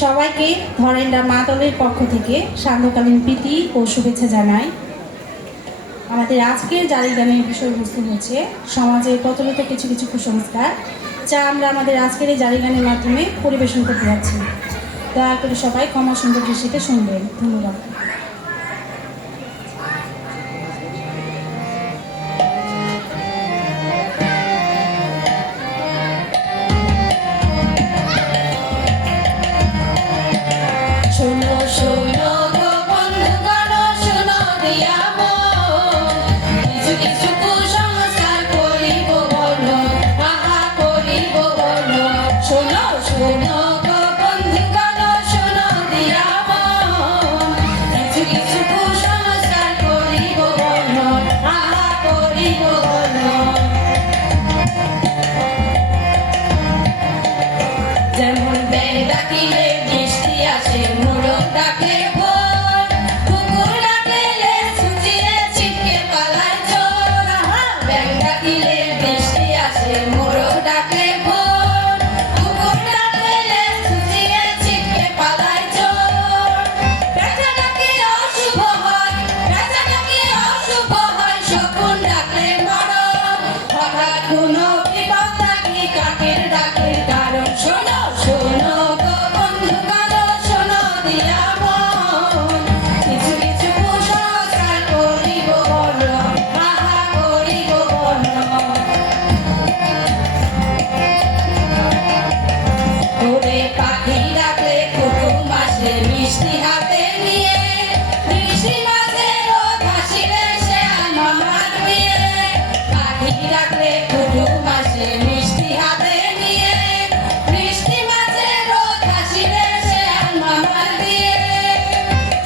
সবাইকে ধরেন্ডা মা দলের পক্ষ থেকে সান্ধ্যকালীন প্রীতি ও শুভেচ্ছা জানাই। আমাদের আজকের জারি গানের বিষয়বস্তু হচ্ছে সমাজের প্রচলিত কিছু কিছু কুসংস্কার, যা আমরা আমাদের আজকের এই জারি গানের মাধ্যমে পরিবেশন করতে যাচ্ছি। দয়া করে সবাই ক্ষমা সুন্দর দৃষ্টিতে শুনবেন। ধন্যবাদ। শোনো শোনো গো বন্ধুগণ, শোনো দিয়া মন, কিছু কিছু কুসংস্কার করিব বলো, আহা করিব বলো। শোনো শোনো গো বন্ধুগণ, শোনো দিয়া মন, কিছু কিছু কুসংস্কার করিব বলো, আহা করিব বলো। যেমন ব্যাঙ ডাকিলে বৃষ্টি আসে, মোরগ ডাকলে ভোর, কুকুর ডাকলে ছুটিয়ে ছিটকে পালায় চোর। ব্যাঙ ডাকিলে বৃষ্টি আসে, মোরগ ডাকলে ভোর, কুকুর ডাকলে ছুটিয়ে ছিটকে পালায় চোর। পেঁচা ডাকলে অশুভ হয়, পেঁচা ডাকলে অশুভ হয়, শকুন ডাকলে মরণ। হঠাৎ কোনো বিপদ থাকি কাকের ডাকের কারণ। শোনো শোনো গো বন্ধুগণ, শোনো দিয়া মন, কিছু কিছু কুসংস্কার করিব বলো, আহা করিব বলো। ওরে পাখি ডাকলে কুটুম আসে মিষ্টি হাতে নিয়ে, বৃষ্টি মাঝে রোদ হাসিলে সে আমার বিয়ে। পাখি ডাকলে কুটুম আসে মিষ্টি হাতে নিয়ে, বৃষ্টি মাঝে রোদ হাসিলে সে আমার বিয়ে।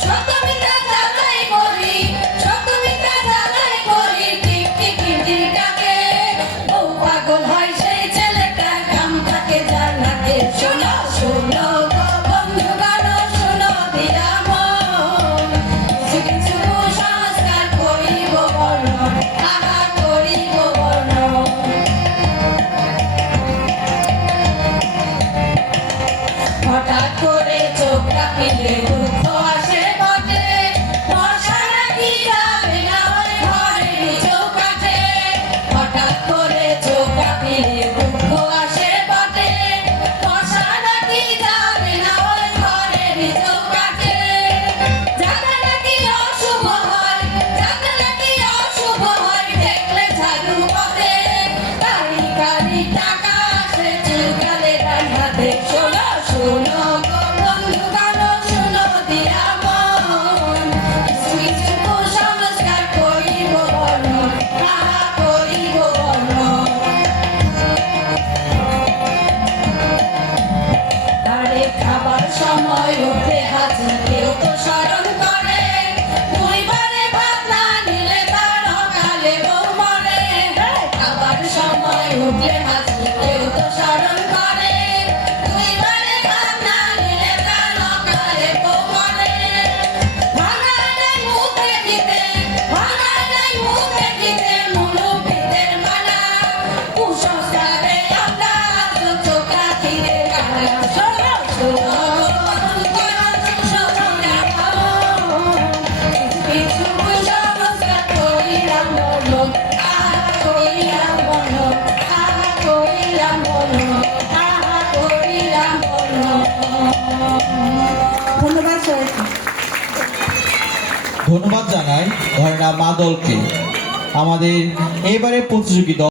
সত্য মিথ্যা যাচাই করি, সত্য মিথ্যা যাচাই করি, টিক টিক টিক ডাকে। বউ পাগল হয় সেই ছেলেটা, কাম থাকে যার নাকে। শোনো শোনো গো বন্ধুগণ, শোনো দিয়া মন, কিছু কিছু কুসংস্কার করিব বলো, আহা করিব বলো। হঠাৎ করে চোখ কাঁপিলে দুঃখ আসে বটে, বর্ষা নাকি যাবে না ওই ঘরের চৌকাঠে। হঠাৎ করে চোখ কাঁপিলে দুঃখ আসে বটে, বর্ষা নাকি যাবে না ওই ঘরের চৌকাঠে। যাতে নাকি অশুভ হয়, যাতে নাকি অশুভ হয়, দেখলে ঝাড়ু পথে কারি কারি টাকা আসে চুলকালে ডান হাতে। শোনো শোনো গো বন্ধুগণ, শোনো দিয়া মন, কিছু কিছু কুসংস্কার করিব বলো, আহা করিব বলো। আরে খাবার সময় উঠে হাজি কেউ তো স্মরণ করে, দুইবারে ভাত না নিলে তার অকালে বউ মরে। খাবার সময় উঠে হাজি কেউ তো স্মরণ করে, দুইবারে ভাত না নিলে তার অকালে বউ মরে। ভাঙায় নাই মুখে দিতে, ভাঙায় নাই মুখে দিতে, মুলুবিদের মানা। কুসংস্কারে আমরা চোখ রাখিলে কানা। শোনো শোনো শোনো দিয়া মন, কিছু কিছু কুসংস্কার করিলাম বলো, আহা করিলাম বলো, আহা করিলাম বলো, আহা করিলাম বলো। ধন্যবাদ সবাইকে। ধন্যবাদ জানাই ধরেনা মা দলকে। আমাদের এবারে প্রতিযোগী দল